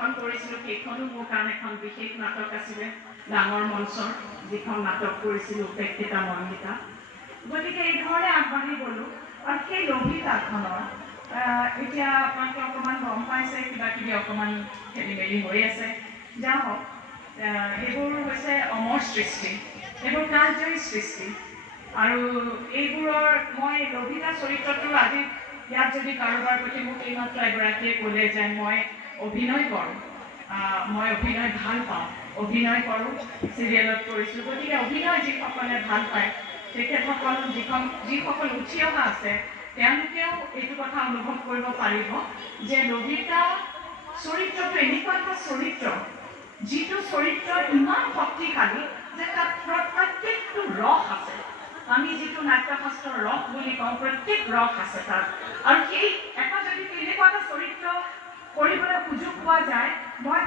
যিখন কৰিছিলোঁ সেইখনো মোৰ কাৰণে এখন বিশেষ নাটক আছিলে, ডাঙৰ মঞ্চৰ যিখন নাটক কৰিছিলোঁ উপেক্ষিতা মন্দিতা। গতিকে এই ধৰণে আগবাঢ়ি গ'লোঁ। আৰু সেই লভিতাখনৰ এতিয়া আপোনালোকে অকণমান গম পাইছে, কিবা কিবি অকণমান খেলি মেলি হৈ আছে, যা হওক। এইবোৰ হৈছে অমৰ সৃষ্টি, এইবোৰ কালজয়ী সৃষ্টি। আৰু এইবোৰৰ মই লভিতা চৰিত্ৰটো আজি ইয়াত যদি কাৰোবাৰ প্ৰতি মোক এইমাত্ৰ এগৰাকীয়ে ক'লে যে মই অভিনয় কৰোঁ, মই অভিনয় ভাল পাওঁ, অভিনয় কৰোঁ, চিৰিয়েলত কৰিছোঁ। গতিকে অভিনয় যিসকলে ভাল পায় তেখেতসকল যিসকল উঠি অহা আছে তেওঁলোকেও এইটো কথা অনুভৱ কৰিব পাৰিব যে লভিতা চৰিত্ৰটো এনেকুৱা এটা চৰিত্ৰ, যিটো চৰিত্ৰ ইমান শক্তিশালী যে তাত প্ৰত্যেকটো ৰস আছে। আমি যিটো নাট্যশাস্ত্ৰৰ ৰস বুলি কওঁ, প্ৰত্যেক ৰস আছে তাত। আৰু সেই এটা যদি তেনেকুৱা এটা চৰিত্ৰ কৰিবলৈ সুযোগ পোৱা যায়, মই